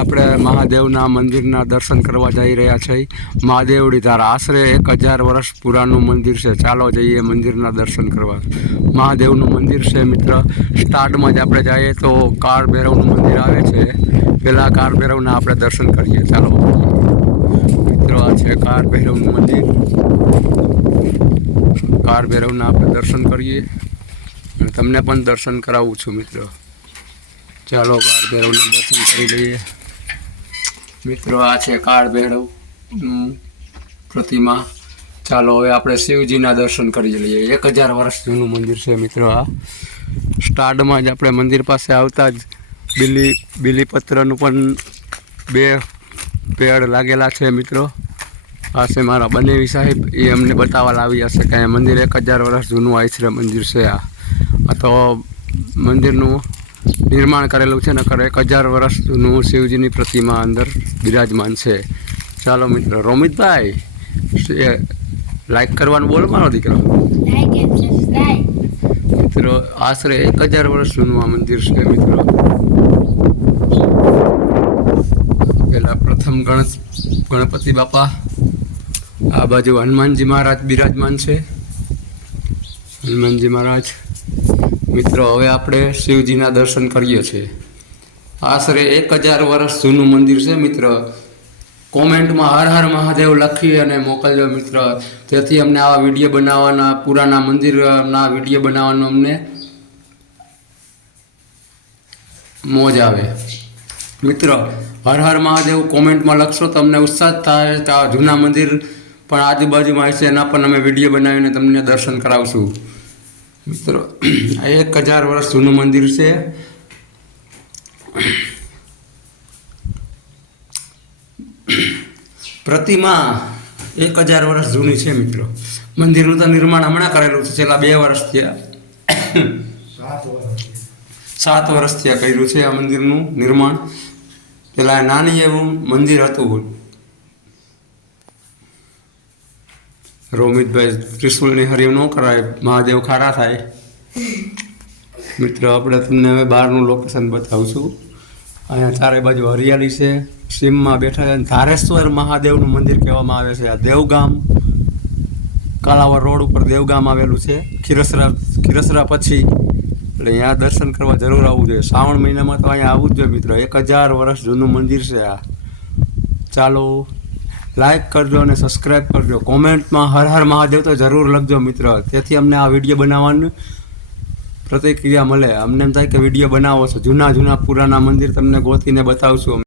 આપણે મહાદેવના મંદિરના દર્શન કરવા જઈ રહ્યા છીએ। મહાદેવડી ધારા આશરે 1000 વર્ષ પુરાનું મંદિર છે। ચાલો જઈએ મંદિરના દર્શન કરવા। મહાદેવનું મંદિર છે મિત્ર। સ્ટાર્ટમાં જ આપણે જઈએ તો કાળ ભૈરવનું મંદિર આવે છે। પહેલાં કાળ ભૈરવના આપણે દર્શન કરીએ। ચાલો મિત્રો, આ છે કાળ ભૈરવનું મંદિર। કાળ ભૈરવના આપણે દર્શન કરીએ અને તમને પણ દર્શન કરાવું છું મિત્રો। ચાલો કાળ ભૈરવના દર્શન કરી લઈએ મિત્રો। આ છે કાળ ભૈરવનું પ્રતિમા। ચાલો હવે આપણે શિવજીના દર્શન કરી લઈએ। 1000 વર્ષ જૂનું મંદિર છે મિત્રો। આ સ્ટાર્ટમાં જ આપણે મંદિર પાસે આવતા જ બીલીપત્રનું પણ 2 પેડ લાગેલા છે મિત્રો। આ છે મારા બનેવી સાહેબ, એ અમને બતાવવા લાવી હશે કે મંદિર 1000 વર્ષ જૂનું આશ્રય મંદિર છે। આ તો મંદિરનું નિર્માણ કરેલું છે, નકર 1000 વર્ષ જૂનું શિવજીની પ્રતિમા અંદર બિરાજમાન છે। ચાલો મિત્રો, રોમિતભાઈ લાઈક કરવાનું બોલ મારો દીકરો। મિત્રો આશરે 1000 વર્ષ જૂનું આ મંદિર છે મિત્રો। પેલા પ્રથમ ગણપતિ બાપા, આ બાજુ હનુમાનજી મહારાજ બિરાજમાન છે। હનુમાનજી મહારાજ મિત્રો, હવે આપણે શિવજીના દર્શન કરીએ છીએ। આશરે 1000 વર્ષ જૂનું મંદિર છે મિત્ર। કોમેન્ટમાં હર હર મહાદેવ લખી અને મોકલજો મિત્ર, તેથી અમને આવા વિડીયો બનાવવાના, પુરાના મંદિરના વિડીયો બનાવવાનો અમને મોજ આવે મિત્ર। હર હર મહાદેવ કોમેન્ટમાં લખશો તો અમને ઉત્સાહ થાય કે આ જૂના મંદિર પણ આજુબાજુમાં છે, એના પણ અમે વિડીયો બનાવીને તમને દર્શન કરાવશું મિત્રો। આ 1000 વર્ષ જૂનું મંદિર છે। પ્રતિમા 1000 વર્ષ જૂની છે મિત્રો। મંદિરનું તો નિર્માણ હમણાં કરેલું છે, છેલ્લા 2 વર્ષ થયા, 7 વર્ષ થયા કર્યું છે આ મંદિરનું નિર્માણ। પેલા નાની એવું મંદિર હતું। રોમિતભાઈ ત્રિશુલની હરિવ ન કરાય, મહાદેવ ખારા થાય મિત્રો। આપણે તમને હવે બહારનું લોકેશન બતાવશું। અહીંયા ચારે બાજુ હરિયાળી છે, સીમમાં બેઠા છે। ધારેશ્વર મહાદેવનું મંદિર કહેવામાં આવે છે। આ દેવગામ, કાલાવર રોડ ઉપર દેવગામ આવેલું છે, ખીરસરા પછી। એટલે અહીંયા દર્શન કરવા જરૂર આવવું જોઈએ। શ્રાવણ મહિનામાં તો અહીંયા આવવું જ જોઈએ મિત્રો। 1000 વર્ષ જૂનું મંદિર છે આ। ચાલો લાઈક કરજો અને સબસ્ક્રાઈબ કરજો। કોમેન્ટમાં હર હર મહાદેવ તો જરૂર લખજો મિત્ર, તેથી અમને આ વિડીયો બનાવવાની પ્રતિક્રિયા મળે। અમને એમ થાય કે વિડીયો બનાવો છો, જૂના પુરાના મંદિર તમને ગોતીને બતાવશું।